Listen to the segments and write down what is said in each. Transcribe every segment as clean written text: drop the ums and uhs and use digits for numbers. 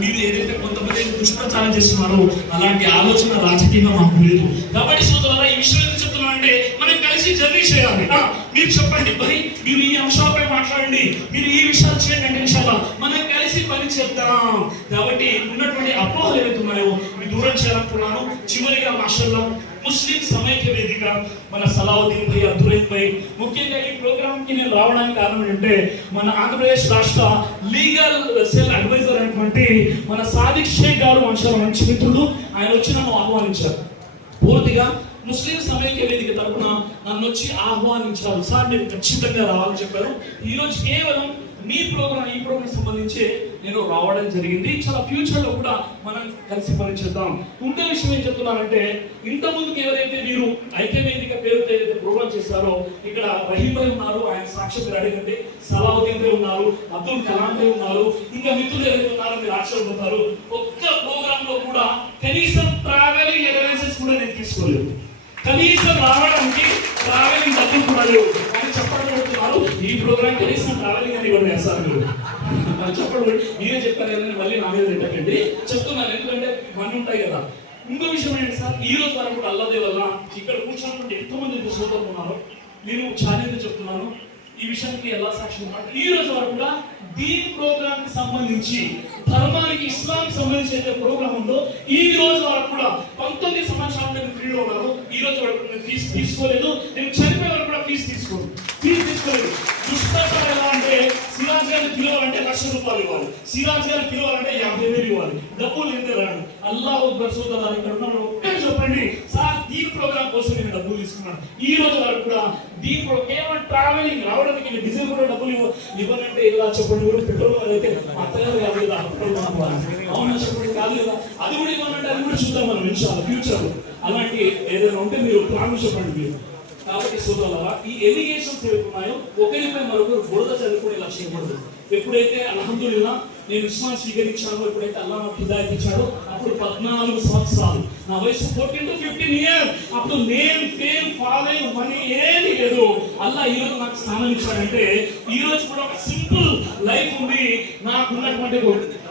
మీరు ఏదైతే కొంతమంది దుష్ప్రచారం చేస్తున్నారో అలాంటి ఆలోచన రాజకీయంగా మాకు లేదు. కాబట్టి సోదరులారా, ఈ విషయం ఎందుకు చెప్తున్నానంటే మనం కలిసి జర్నీ చేయాలి. మీరు చెప్పండి, మరి మీరు ఈ అంశాలపై మాట్లాడండి, మీరు ఈ విషయాలు చేయండి అంటే విషయాలు మనం కలిసి పని చేద్దాం. కాబట్టి ఉన్నటువంటి అపోహలు ఏవైతే ఉన్నాయో మీరు దూరం చేయాలనుకున్నాను. చివరిగా మాషల్లా ముస్లిం సమైక్య వేదిక మన సలావుద్దీన్ భాయ్, అబ్దురైన్ భాయ్, ముఖ్యంగా ఈ ప్రోగ్రామ్ కి నేను రావడానికి కారణం ఏంటంటే మన ఆంధ్రప్రదేశ్ రాష్ట్ర లీగల్ సెల్ అడ్వైజర్ అయినటువంటి మన సాదిక్ షేక్ గారు మంచి మిత్రుడు, ఆయన వచ్చి నన్ను ఆహ్వానించారు. పూర్తిగా ముస్లిం సమైక్య వేదిక తరఫున నన్ను వచ్చి ఆహ్వానించారు. సార్ మీరు ఖచ్చితంగా రావాలని చెప్పారు. ఈరోజు కేవలం మీ ప్రోగ్రామ్, ఈ ప్రోగ్రామ్ సంబంధించి నేను రావడం జరిగింది. చాలా ఫ్యూచర్ లో కూడా మనం కలిసి పనిచేద్దాం. ఇంకో విషయం ఏం చెప్తున్నానంటే, ఇంత ముందుకు ఎవరైతే మీరు ఐక్యవేదిక పేరుతో ఏదైతే ప్రోగ్రామ్ చేశారో, ఇక్కడ రహీం భాయ్ ఉన్నారు, ఆయన సాక్షి అడిగండి, సలావుద్దీన్ భాయ్ ఉన్నారు, అబ్దుల్ కలాం భాయ్ ఉన్నారు, ఇంకా మిత్రులు ఎవరైతే ఉన్నారో మీరు ఆశ్చర్యపోతారు. ఒక్క ప్రోగ్రామ్ లో కూడా కనీసం ట్రావెలింగ్ అలవెన్సెస్ కూడా నేను తీసుకోలేదు. కనీసం రావడానికి ట్రావెలింగ్ డబ్బులు కూడా లేవు. కానీ చెప్పడం పెడుతున్నారు, ఈ ప్రోగ్రామ్ కనీసం ట్రావెలింగ్ అని కూడా వేస్తారు. చెప్పండి, మీరే చెప్పారు కదా, మళ్ళీ నా మీద పెట్టకండి, చెప్తున్నాను. ఎందుకంటే మనీ ఉంటాయి కదా. ఇంకో విషయం ఏంటి సార్, ఈ రోజు వరకు కూడా అల్లదే వల్ల ఇక్కడ కూర్చోనుకుంటే ఎంతమంది సోదరులు ఉన్నారో నేను ఛానల్ చెప్తున్నాను. ఈ విషయానికి ఎలా సాక్షి ఉన్నారు. ఈ రోజు వరకు కూడా దీని ప్రోగ్రామ్ కి సంబంధించి, ధర్మానికి ఇస్లాంకి సంబంధించి అయితే ప్రోగ్రామ్ ఉందో ఈ రోజు వరకు కూడా 19 సంవత్సరాల నేను ఫ్రీలో ఉన్నాను. ఈ రోజు వరకు నేను ఫీజు తీసుకోలేదు. నేను చనిపోయే వరకు కూడా ఫీజు తీసుకోలేదు. దుష్ప్రచారం ఎలా అంటే, సిరాజ్ గారిని పిలవాలంటే ₹1,00,000 ఇవ్వాలి, సిరాజ్ గారిని పిలవాలంటే 50,000 ఇవ్వాలి. డబ్బులు ఏంటే రాడు. అల్లాహ్ అక్బర్ సోదరులారా, ఇక్కడ ఉన్న ఒక్కటి చెప్పండి సార్, దీని ప్రోగ్రామ్ కోసం నేను డబ్బులు తీసుకున్నాను. ఈ రోజు వరకు కూడా దీని కేవలం ట్రావెలింగ్ రావడానికి డీజిల్ కూడా డబ్బులు ఇవ్వనంటే ఇలా చెప్పండి. కూడా పెట్రోల్ అయితే అత్తగారు కాదు కదా, అవునా చెప్పండి, కాదు కదా, అది కూడా ఇవ్వనంటే అది కూడా చూద్దాం మనం ఇన్షాల్లా ఫ్యూచర్ లో. అలాంటి ఏదైనా ఉంటే మీరు ప్లాన్ చెప్పండి మీరు. కాబట్టి సోదరులారా, ఈ ఎలిగేషన్స్ ఏవైతున్నాయో ఒకరిపై మరొకరు బురద చదువుకుని ఇలా చేయకూడదు. ఎప్పుడైతే అల్హమ్దులిల్లా నేను ఇస్లాం స్వీకరించాను, ఎప్పుడైతే అల్లాహ్ నాకు హిదాయత్ ఇచ్చాడో అప్పుడు 14 సంవత్సరాలు, నా వయసు 14 to 15 years. అప్పుడు నేను ఫేమ్ ఫాలోయింగ్ మనీ ఏది లేదు. అల్లాహ్ ఈ రోజు నాకు స్థానం ఇచ్చాడంటే ఈ రోజు కూడా ఒక సింపుల్ లైఫ్ ఉంది. నాకు ఉన్నటువంటి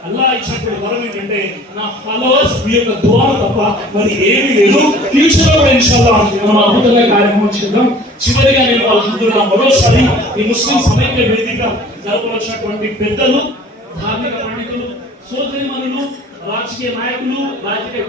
అల్లాహ్ ఇచ్చినటువంటి వరం ఏంటంటే నా ఫాలోవర్స్ మీ యొక్క దుఆ తప్ప మరి ఏమీ లేదు. ఫ్యూచర్ లో ఇన్షాల్లాహ్ మనం అద్భుతంగా కార్యక్రమం చేద్దాం. చివరిగా నేను అల్హమ్దులిల్లా మరోసారి ఈ ముస్లిం సమైక్య వేదిక జరపవలసినటువంటి పెద్దలు, ధార్మిక పండితులు, సోదరిమణులు, రాజకీయ నాయకులు, రాజకీయ